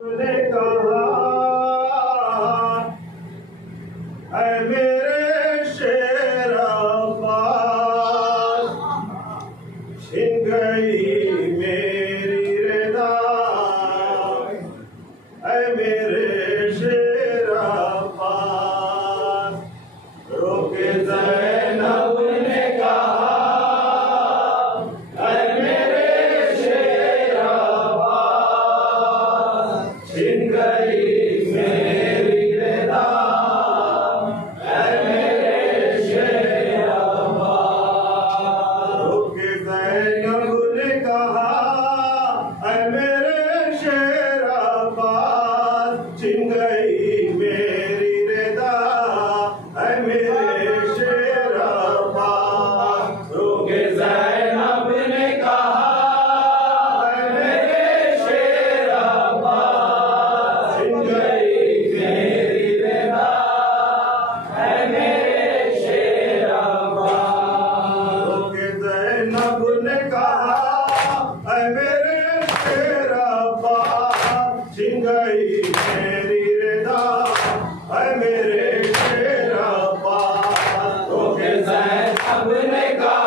ने कहा ऐ मेरे शेर अब्बास, छिन गई मेरी रज़ा, ऐ मेरे शेर अब्बास। रोके ज़ैनब ने कहा ऐ मेरे शेर अब्बास, छिन गई मेरी रज़ा, ऐ मेरे शेर अब्बास। रोके ज़ैनब ने कहा ऐ मेरे शेर अब्बास, छिन गई मेरी रज़ा, ऐ मेरे शेर अब्बास। रोके ज़ैनब ने कहा ऐ मेरे शेर अब्बास, छिन गई मेरी रज़ा, ऐ मेरे शेर अब्बास। रोके ज़ैनब ने कहा ऐ मेरे शेर अब्बास, छिन गई मेरी रज़ा, ऐ मेरे शेर अब्बास। रोके ज़ैनब ने कहा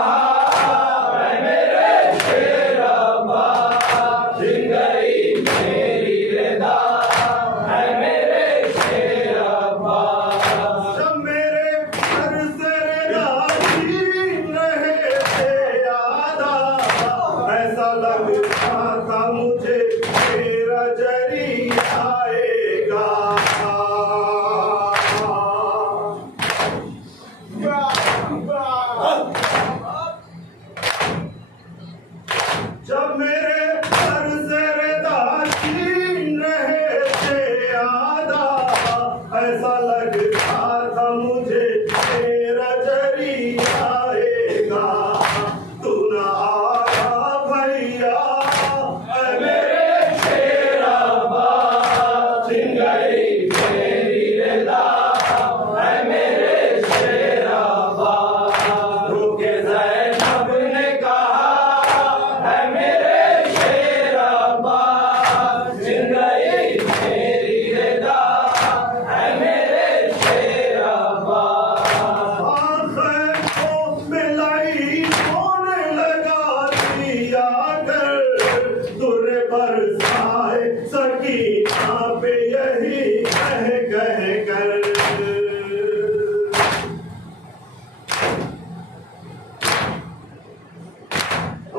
ऐ मेरे शेर अब्बास, छिन गई मेरी रज़ा, ऐ मेरे शेर अब्बास। जब मेरे घर से रज़ा छीन रहे थे यादा, ऐसा लगता था मुझे मेरा जरी आएगा। जब मेरे घर से रज़ा छीन रहे थे यादा, ऐसा लगता था मुझे मेरा जरी आएगा। तू न आया भैया ऐ मेरे शेर अब्बास, छिन गई मेरी रज़ा, ऐ मेरे शेर अब्बास। रोके ज़ैनब ने कहा ऐ मेरे शेर अब्बास, छिन गई मेरी रज़ा, ऐ मेरे शेर अब्बास। आँखें को मिलाई होने लगा दिया कर, दुर्रे बरसाए सकीना पे यही कह कह कर।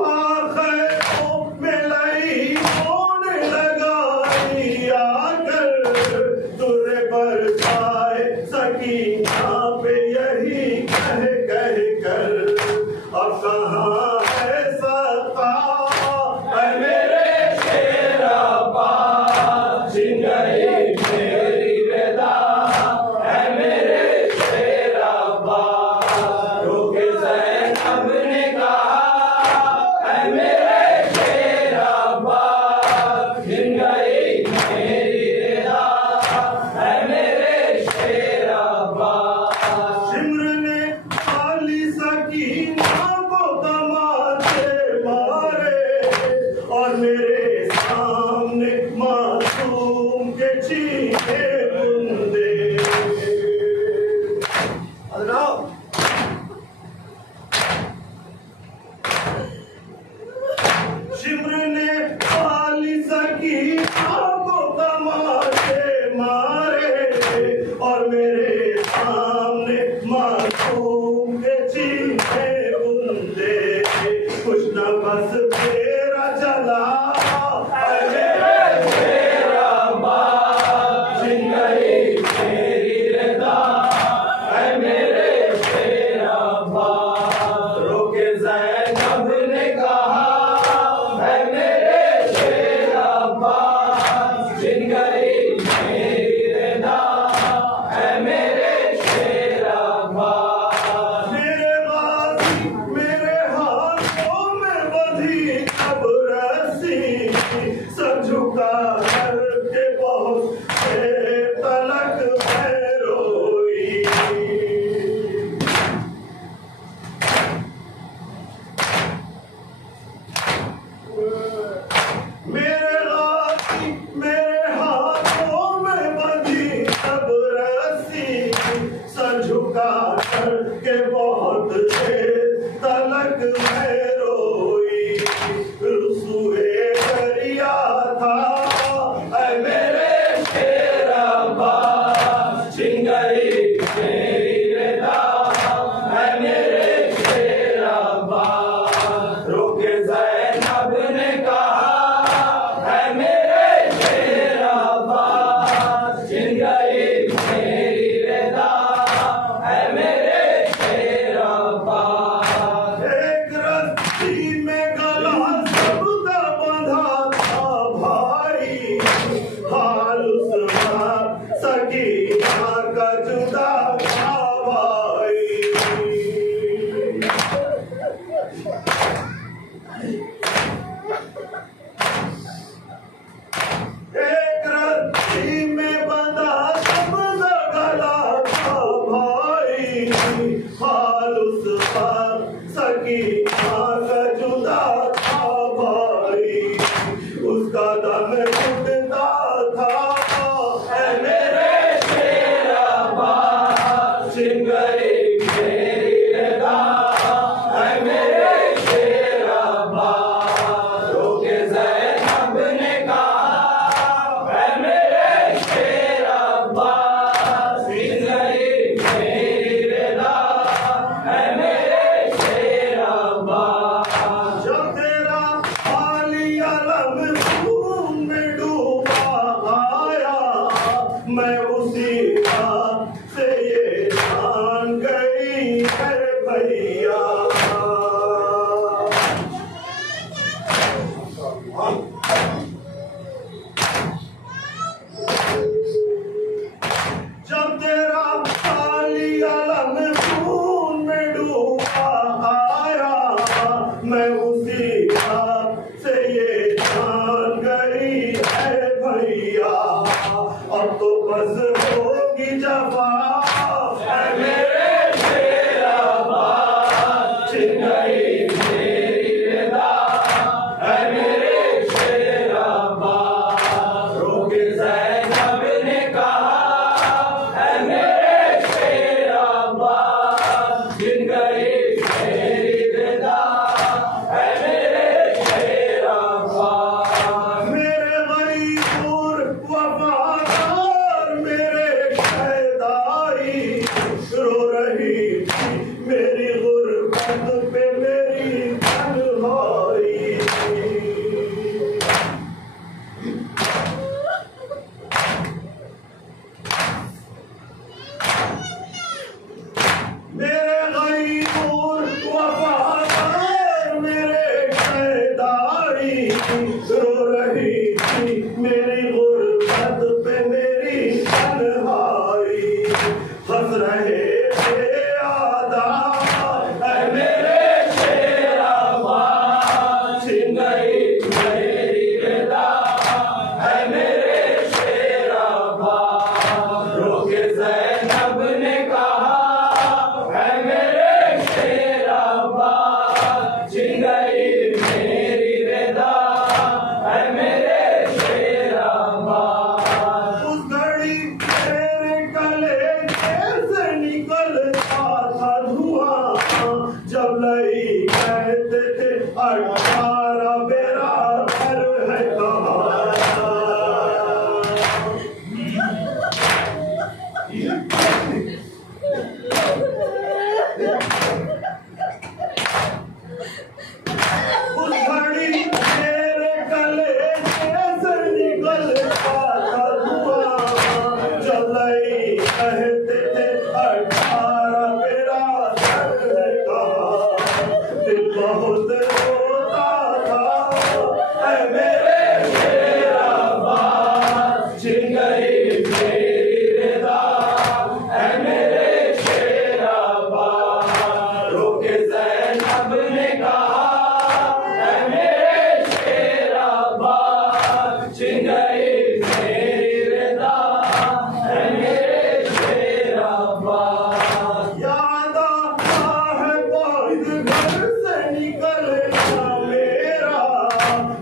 आँखें को मिलाई होने लगा दिया कर, दुर्रे बरसाए सकीना पे यही कह कह कर। अब कहाँ है सत्ता ऐ मेरे शेर अब्बास, छिन गई मेरी रज़ा, ऐ मेरे शेर अब्बास। रोके ज़ैनब ने कहा ऐ मेरे शेर अब्बास, छिन गई मेरी रज़ा, ऐ मेरे शेर अब्बास। सिमर ने खाली सकीना को तमाचे मारे, और मेरे सामने मासूम के चीखे बुंदे। शिमर ने खाली सकीना को तमाचे मारे, और मेरे सामने मासूम के चीखे बुंदे। कुछ न बस मेरा चला ऐ मेरे शेर अब्बास, छिन गई मेरी रज़ा, ऐ मेरे शेर अब्बास। रोके ज़ैनब ने कहा ऐ मेरे शेर अब्बास, छिन गई मेरी रज़ा, ऐ मेरे शेर अब्बास। मेरे गाज़ी मेरे हाथों में बंधी अब रस्सी, सर झुका करके बहुत देर तलक मैं रोई। मेरे गाज़ी मेरे मैं उसी बात से ये जान गई है भैया। जब तेरा काली अलम खून में डूबा आया, मैं उसी बात से ये जान गई है भैया। अब तो बस होगी जफा है मेरे शेराबा, छिन गई मेरी रिदा है मेरे शेराबा। रोके ज़ैनब ने कहा है मेरे शेराबा, छिन गई मेरी रिदा है मेरे शेराबा। मेरे गरीब और वफादार मेरे शहदाई रो रही थी मेरी गुर्बत पे मेरी तन्हाई। मेरे गरीब और वफादार मेरे शहदाई रो रही थी मेरी गुर्बत पे मेरी तन्हाई। हंस रहे थे आदा है मेरे शेराबा, छिन गई मेरी रिदा है मेरे शेराबा। रोके ज़ैनब ने कहा है मेरे शेराबा, छिन गई मेरी रिदा है मेरे शेराबा। उस घड़ी मेरे कलेजे से निकलता था धुआं, जब लई कहते थे 18 मेरा घर है कहाँ। उस घड़ी मेरे कलेजे से निकलता था धुआं, जब लई कहते थे 18 मेरा घर है कहाँ। दिल बहुत रोता था है मेरे शेराबा, छिन गई मेरी रिदा है मेरे शेराबा। रोके ज़ैनब ने कहा है मेरे शेराबा, छिन गई मेरी रिदा है मेरे शेराबा। याद आता है बहुत घर से निकलना मेरा,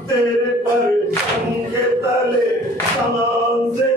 तेरे परचम के तले सामान से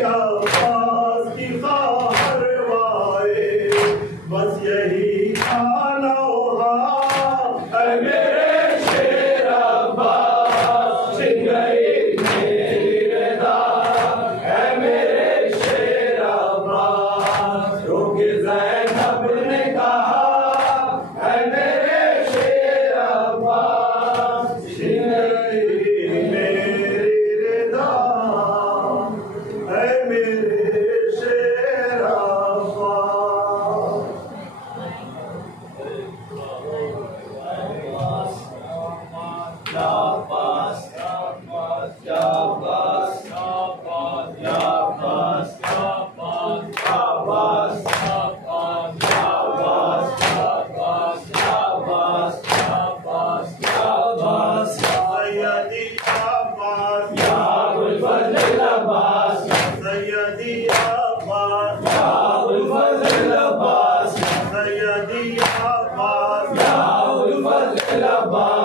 अब्बास की कारवाए बस यही खाना मेरे शेर अब्बास छिन गई मेरी रज़ा है मेरे शेर अब्बास रोके ज़ैनब ने कहा है मेरे शेर अब्बास छिन गई मेरी रज़ा है मेरे शेर अब्बास। Abbas